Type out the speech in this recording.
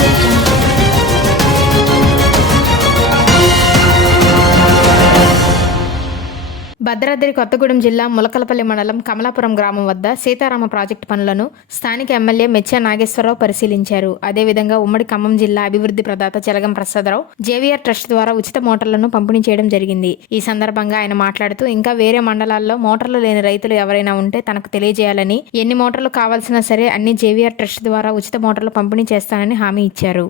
Thank you. Bhadradri Kothagudem జిల్లా ములకలపల్లి మండలం కమలాపురం గ్రామం వద్ద సీతారామ ప్రాజెక్టు పనులను స్థానిక ఎమ్మెల్యే మెచ్చా నాగేశ్వరరావు పరిశీలించారు. అదేవిధంగా ఉమ్మడి ఖమ్మం జిల్లా అభివృద్ధి ప్రదాత చెలగం ప్రసాదరావు జేవీఆర్ ట్రస్ట్ ద్వారా ఉచిత మోటార్లను పంపిణీ చేయడం జరిగింది. ఈ సందర్భంగా ఆయన మాట్లాడుతూ ఇంకా వేరే మండలాల్లో మోటార్లు లేని రైతులు ఎవరైనా ఉంటే తనకు తెలియజేయాలని ఎన్ని మోటార్లు కావాల్సినా సరే అన్ని జేవీఆర్ ట్రస్ట్ ద్వారా ఉచిత మోటార్లు పంపిణీ చేస్తానని హామీ ఇచ్చారు.